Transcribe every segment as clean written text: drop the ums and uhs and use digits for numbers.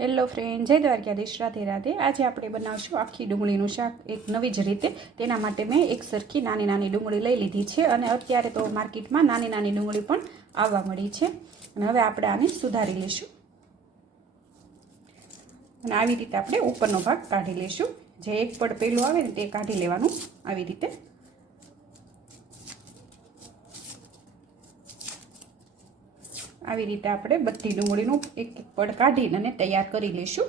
Hello friend, જય દ્વારકાધીશ, રાધે રાધે। આજે આપણે બનાવશું આખી ડુંગળીનું શાક એક નવી જ રીતે। તેના માટે મેં એક સરખી નાની નાની ડુંગળી લઈ લીધી છે અને અત્યારે તો માર્કેટમાં નાની નાની ડુંગળી પણ આવવા મળી છે અને હવે આપણે આને સુધારી લઈશું અને આવી રીતે આપણે ઉપરનો ભાગ કાઢી લઈશું। જે એક પડ પેલું આવે ને તે કાઢી લેવાનું આવી રીતે। આવી રીતે આપણે બધી ડુંગળીનું એક એક પડ કાઢીને અને તૈયાર કરી લઈશું।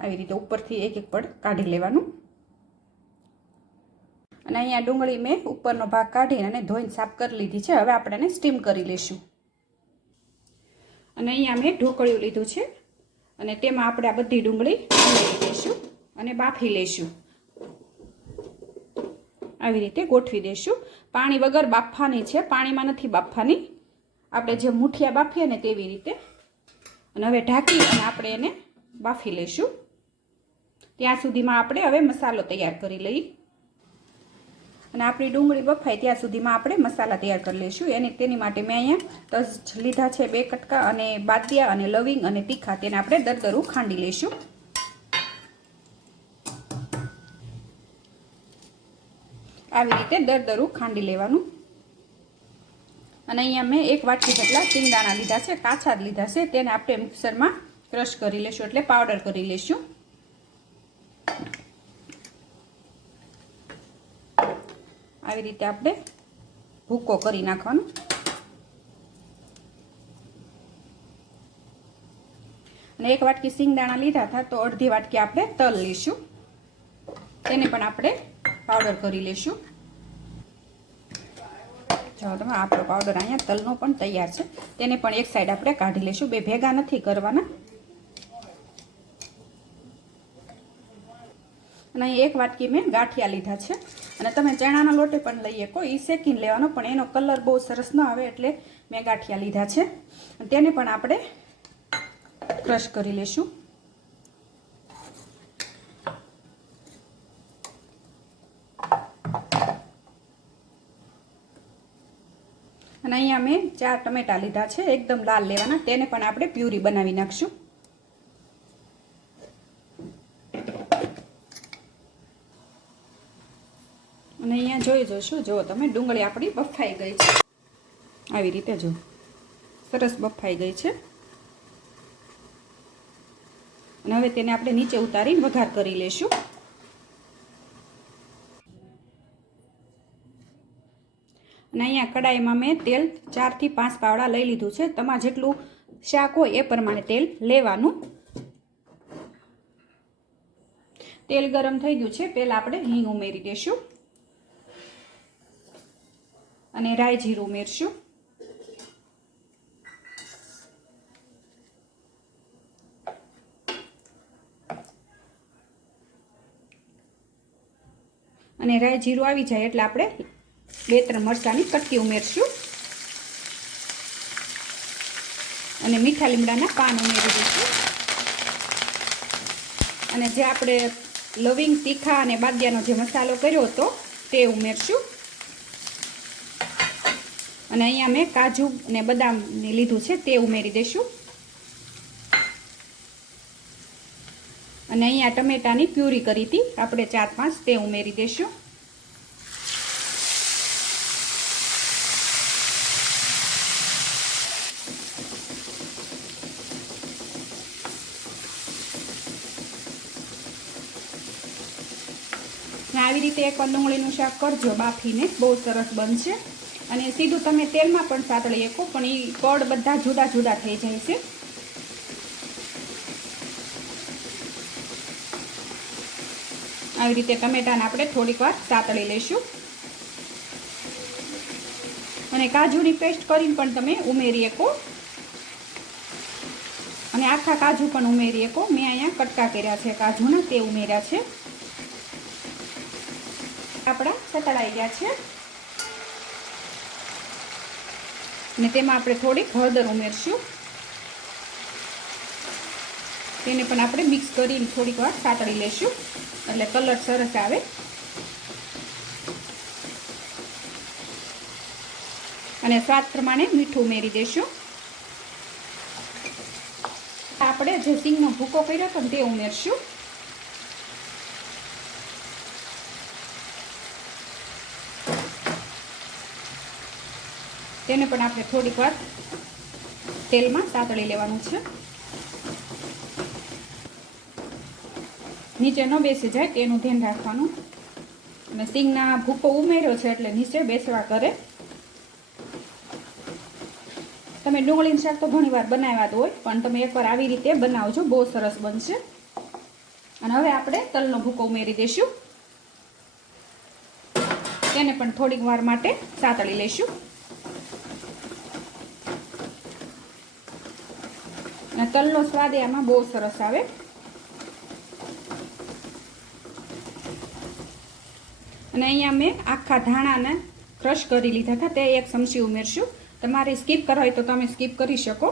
આવી રીતે ઉપરથી એક એક પડ કાઢી લેવાનું અને અહીંયા ડુંગળી મેં ઉપરનો ભાગ કાઢીને અને ધોઈને સાફ કરી લીધી છે। હવે આપણે એને સ્ટીમ કરી લઈશું અને અહીંયા મેં ઢોકળિયું લીધું છે અને તેમાં આપણે આ બધી ડુંગળી ઉમેરી દઈશું અને બાફી લઈશું। આવી રીતે ગોઠવી દઈશું। પાણી વગર બાફવાની છે, પાણીમાં નથી બાફવાની, આપણે જે મુઠિયા બાફીએ ને તેવી રીતે। અને હવે ઢાંકી અને આપણે એને બાફી લઈશું। ત્યાં સુધીમાં આપણે હવે મસાલો તૈયાર કરી લઈએ અને આપણી ડુંગળી બફાય ત્યાં સુધીમાં આપણે મસાલા તૈયાર કરી લઈશું। તેની માટે મેં અહીંયા તજ લીધા છે 2 કટકા અને બાદિયા અને લવિંગ અને તીખા, તેને આપણે દરદરું ખાંડી લઈશું। આવી રીતે દરદરું ખાંડી લેવાનું અને અહીંયા મેં 1 વાટકી જેટલા સિંગદાણા લીધા છે, કાચા જ લીધા છે, તેને આપણે મિક્સરમાં ક્રશ કરી લઈશું, એટલે પાવડર કરી લઈશું। આવી રીતે આપણે ભૂકો કરી નાખવાનો અને 1 વાટકી સિંગદાણા લીધા હતા તો અડધી વાટકી આપણે તલ લઈશું, તેને પણ આપણે પાવડર કરી લઈશું। જો તમે આપણો પાવડર અહીંયા તલનો પણ તૈયાર છે, તેને પણ એક સાઈડ આપણે કાઢી લઈશું, બે ભેગા નથી કરવાના। અને અહીં 1 વાટકી મેં ગાંઠિયા લીધા છે અને તમે ચણાનો લોટ પણ લઈ શકો, એ શેકીને લેવાનો, પણ એનો કલર બહુ સરસ ન આવે એટલે મેં ગાંઠિયા લીધા છે અને તેને પણ આપણે ક્રશ કરી લઈશું। અને અહીંયા મેં 4 ટમેટા લીધા છે, એકદમ લાલ લેવાના, તેને પણ આપણે પ્યુરી બનાવી નાખશું। અને અહીંયા જોઈ જોશું, જો તમે ડુંગળી આપણી બફાઈ ગઈ છે, આવી રીતે જો સરસ બફાઈ ગઈ છે અને હવે તેને આપણે નીચે ઉતારી વઘાર કરી લઈશું। અને અહીંયા કડાઈમાં મેં તેલ 4 થી 5 પાવડા લઈ લીધું છે, તમારે જેટલું શાક હોય એ પ્રમાણે તેલ લેવાનું। તેલ ગરમ થઈ ગયું છે, પહેલા આપણે હિંગ ઉમેરી દઈશું અને રાઈ જીરું ઉમેરશું અને રાઈ જીરું આવી જાય એટલે આપણે 2-3 મરચાંની કટકી ઉમેરશું અને મીઠા લીમડાના પાન ઉમેરી દઈશું અને જે આપણે લવિંગ, તીખા અને બાદિયાનો જે મસાલો કર્યો હતો તે ઉમેરશું અને અહીંયા મેં કાજુ અને બદામ લીધું છે તે ઉમેરી દઈશું અને અહીંયા ટમેટાની પ્યુરી કરી હતી આપણે 4-5 તે ઉમેરી દઈશું આવી રીતે એક ડુંગળીનું શાક કરજો બાફીને, બહુ સરસ બનશે અને સીધું તમે તેલમાં પણ સાતળી શકો, પણ એ પડ બધા જુદા જુદા થઈ જાય છે। આવી રીતે ટમેટાને આપણે થોડીક વાર સાતળી લઈશું અને કાજુની પેસ્ટ કરીને પણ તમે ઉમેરી શકો અને આખા કાજુ પણ ઉમેરી શકો। મેં અહીંયા કટકા કર્યા છે કાજુના, તે ઉમેર્યા છે। આપણા સતળાઈ ગયા છે અને તેમાં આપણે થોડીક હળદર ઉમેરશું, તેને પણ આપણે મિક્સ કરીને થોડીક વાર સાતળી લઈશું એટલે કલર સરસ આવે અને સ્વાદ પ્રમાણે મીઠું ઉમેરી દઈશું। આપણે જે સિંગનો ભૂકો કર્યો હતો ને તે ઉમેરશું. તેને પણ આપણે થોડીક વાર તેલમાં સાતળી લેવાનું છે. નીચે ન બેસી જાય તેનું ધ્યાન રાખવાનું. અને સિંગના ભૂકો ઉમેર્યો છે એટલે નીચે બેસવા કરે. તમે ડુંગળીનું શાક તો ઘણી વાર બનાવ્યા જ હોય, પણ તમે એકવાર આવી રીતે બનાવજો, બહુ સરસ બનશે. અને હવે આપણે તલનો ભૂકો ઉમેરી દઈશું. તેને પણ થોડીક વાર માટે સાતળી લઈશું. અને તલનો સ્વાદ આમાં બહુ સરસ આવે. અને અહીંયા મેં આખા ધાણાને ક્રશ કરી લીધા હતા, તે 1 ચમચી ઉમેરશું. તમારે સ્કીપ કરવા હોય તો તમે સ્કીપ કરી શકો.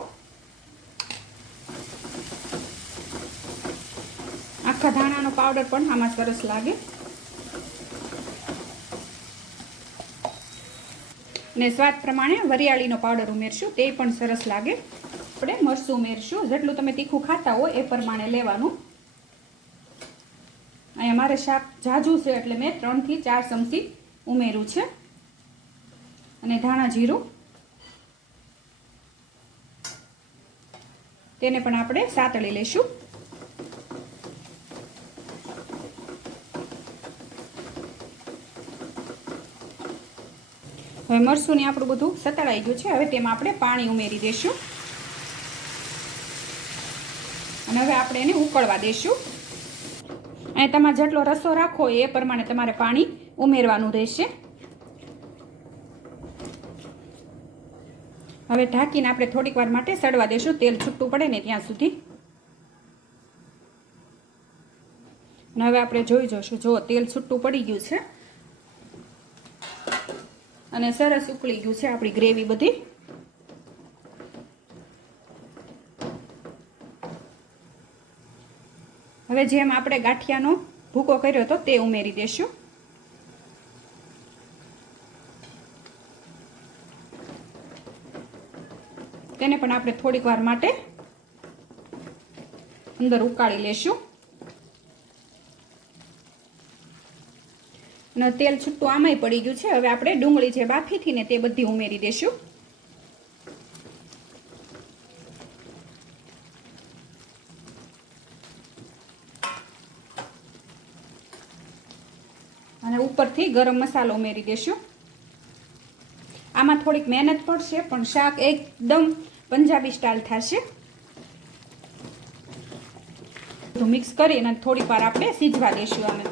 આખા ધાણાનો પાવડર પણ આમાં સરસ લાગે. અને સ્વાદ પ્રમાણે વરિયાળીનો પાવડર ઉમેરશું, તે પણ સરસ લાગે. આપણે મરચું ઉમેરશું, જેટલું તમે તીખું ખાતા હો એ પ્રમાણે લેવાનું. અહીંયા મારે શાક જાજુ છે એટલે મેં 3 થી 4 ચમચી ઉમેર્યું છે. અને ધાણા જીરું, તેને પણ આપણે સાતળી લઈશું. હવે મરચું ને આપણું બધું સતળાઈ ગયું છે. હવે તેમાં આપણે પાણી ઉમેરી દઈશું. અને હવે આપણે એને ઉકળવા દઈશું. અને તમારે જેટલો રસો રાખો એ પ્રમાણે તમારે પાણી ઉમેરવાનું રહેશે. હવે ઢાંકીને આપણે થોડીક વાર માટે સડવા દઈશું, તેલ છૂટું પડે ને ત્યાં સુધી. અને હવે આપણે જોઈ જોઈશું. જો તેલ છૂટું પડી ગયું છે અને સરસ ઉકળી ગયું છે આપણી ગ્રેવી બધી. હવે જેમ આપણે ગાંઠિયાનો ભૂકો કર્યો હતો તે ઉમેરી દઈશું. તેને પણ આપણે થોડીક વાર માટે અંદર ઉકાળી લેશું. અને તેલ છૂટું આમાંય પડી ગયું છે. હવે આપણે ડુંગળી જે બાફી હતી ને તે બધી ઉમેરી દઈશું. અને ઉપરથી ગરમ મસાલો ઉમેરી દઈશું. આમાં થોડીક મહેનત પડશે પણ શાક એકદમ પંજાબી સ્ટાઇલ થશે. મિક્સ કરીને થોડીક વાર આપણે સીજવા દઈશું. આને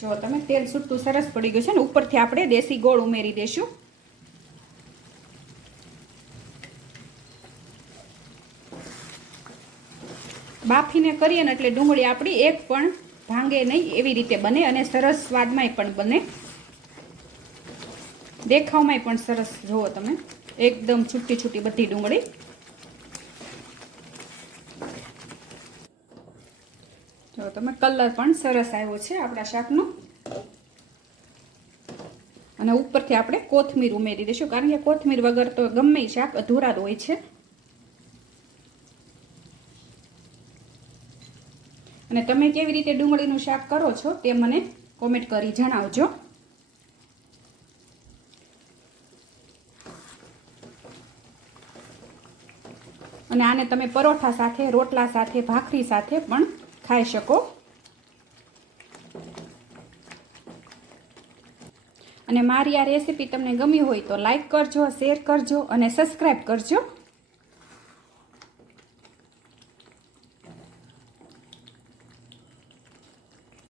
જો તમે તેલ છૂટું સરસ પડી ગયું છે ને ઉપરથી આપણે દેશી ગોળ ઉમેરી દઈશું. બાફીને કરીએ ને એટલે ડુંગળી આપણી એક પણ ભાંગે નહીં એવી રીતે બને અને સરસ સ્વાદમાંય પણ બને, દેખાવમાંય પણ સરસ. જુઓ તમે એકદમ છૂટી છૂટી બધી ડુંગળી. જો તમે કલર પણ સરસ આવ્યો છે આપણા શાકનો. અને ઉપરથી આપણે કોથમીર ઉમેરી દઈશું, કારણ કે કોથમીર વગર તો ગમે શાક અધૂરા જ હોય છે. અને તમે કેવી રીતે ડુંગળીનું શાક કરો છો તે મને કોમેન્ટ કરી જણાવજો. અને આને તમે પરોઠા સાથે, રોટલા સાથે, ભાખરી સાથે પણ ખાઈ શકો. અને મારી આ રેસીપી તમને ગમી હોય તો લાઈક કરજો, શેર કરજો અને સબસ્ક્રાઈબ કરજો.